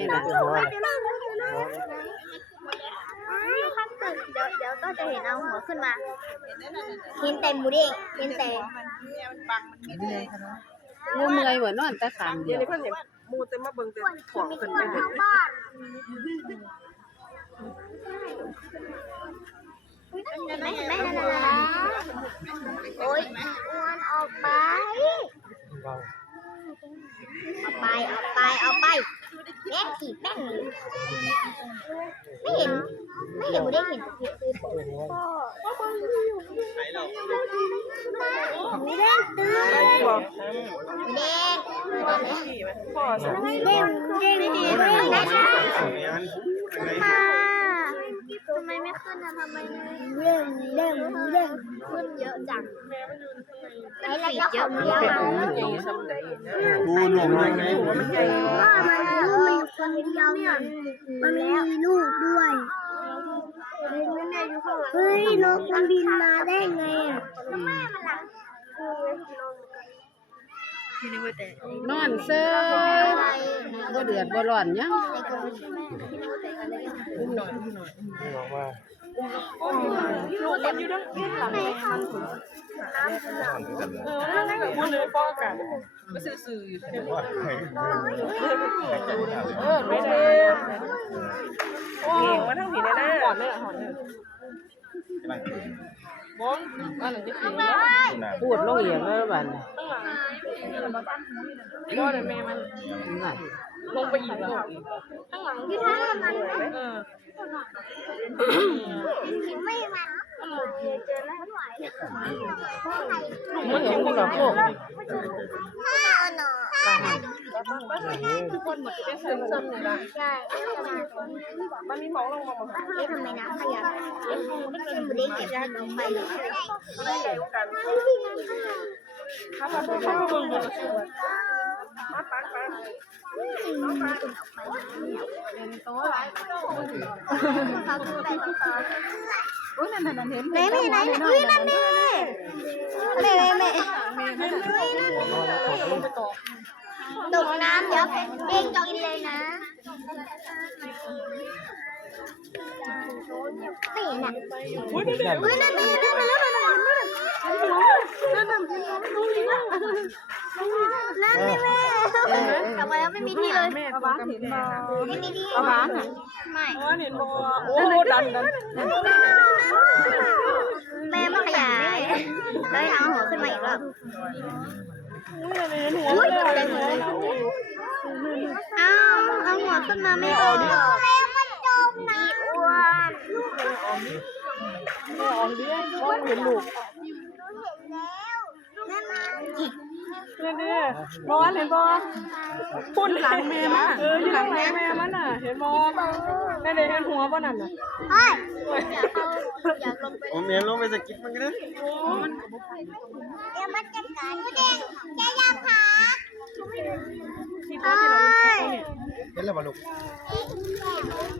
ยังก็จะหัวอยู่ข้างตึกเดี๋ยวเดี๋ยวก็จะเห็นเอาหัวขึ้นมาเห็นแต่หมูเด้งเห็นแต่เมื่อเมื่อยว่านอนต่ขางเดีเดี๋ยวนี้เพิ่นเห็นหมูแต่มาเบิ่งแต่ของมีเพิ่นไปเห็นทั้งบ้านเห็นไมเห็นไม่นน่ะโอ๊ยอ้วนออกไปเอาไปเอาไปเอาไป แม่งขีดแม่งหนีไม่เห็น ไม่เห็นหมูได้เห็นแต่คือพ่อหมูเด้งตื่นบอกหมูเด้งพี่ไหมพ่อสาหมูเด้งหมูเด้งดีมา ม่ขึ้นอะทำไมเด้งเด้งหมูเด้งขึ้นเยอะจังไหนเราจะขอเดียวมาใหญ่ซำใดนะดูหนุ่มยังไงวมันใหญ่ว่ามันลูกมันอยู่คนเดียวเนี่ยมันมีลูกด้วยเฮ้ยนกมันบินมาได้ไงอะแม่มันหลัง นอนเซ้ยบ่เดือดบ่ร้อนยังอุ้มหน่อยอุ้มหน่อยบอกว่าลูกมันอยู่ดังเพี้ยนหลังเออนั่นก็บ่เลยป้อกันก็ซื่อๆอยู่เออไม่ได้โอ้มาทั้งผีแน่ๆหอนเลยหอนเลย บ้องอันนั้นจะพูดลงเอียงแล้วบัดนี้บ่ได้แม่มันนั่นลงไปอีกแล้วที่ท่ามันเออไม่มันเจอแล้วไหวมันเห็นมันก็โคกถ้าหนอเป็นซึมๆนี่ล่ะใช่มันมีหมองลงมาบ่เอ๊ะทำไมน้ำขยับ Ủa này này này này này này này này này này này này này này Tục nam nhớ, bên cho đi đây nè. ไปเลยได้ใหญ่กว่ากันถ้ามาบ่เข้ามาเบิ่งบ่สิมาปังปังเขาขึ้นไปที่ต่ออุ้ยนั่นนั่นเห็นไหนไหนไหนอุ้ยนั่นนี่แม่แม่แม่อุ้ยนั่นนี่ตกน้ำเดี๋ยวเองจองกินเลยนะไม่เห็นอะอุ้ยนี่อุ้ยนั่นนี่นั่นนั่นนั่นนั่นนั่นนั่นนั่นนี่แม่กลับมาแล้วไม่มีที่เลยแม่ตัวกับแม่ไม่มีที่เอาบ้านน่ะไม่อ๋อเห็นบ่โอ้ดันดันแม่มาขยายแล้วเอาหัวขึ้นมาอีกรอบอุ้ยอะไรหัวอุ้ยเลยตกใจหมดเลยเอาเอาหัวขึ้นมาไม่ออกแล้วมันจมน้ำอ้วน แม่ออกดิมองเห็นลูกนั่นนะนี่ดิบ่เห็นบ่พุ่นหลังแม่มันเอออยู่หลังแม่แม่มันน่ะ เห็นบ่แม่ได้เห็นหัวบ่นั่นน่ะเฮ้ยอยากเอาอยากลงไปผมเห็นลงไปสกิปมันก็ได้เดี๋ยวมันจัดการผู้เด็กจะยาพักที่พ่อที่เราอุ้มเนี่ยเห็นแล้วป่ะลูก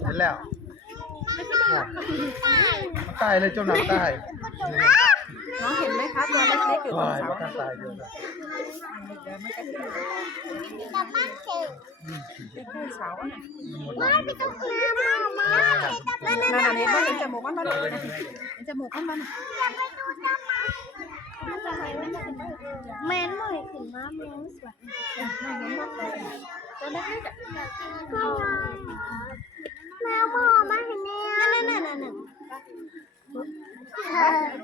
เห็นแล้ว มันตายเลยจมน้ำตายน้องเห็นไหมคะตัวเล็กๆอยู่ตรงตายเสามันตายเดียวนะกับมันเจ็บใกล้ๆเสาอะมันไปตรงน้ำมามานั่นนั่นนั่นนั่นน่ะเห็นบ่เห็นจมูกมันบ่เห็นจมูกมันบ่อยากไปดูน้ำมาแมนหน่อยถึงมาแมนสวยตัวเล็กๆอมา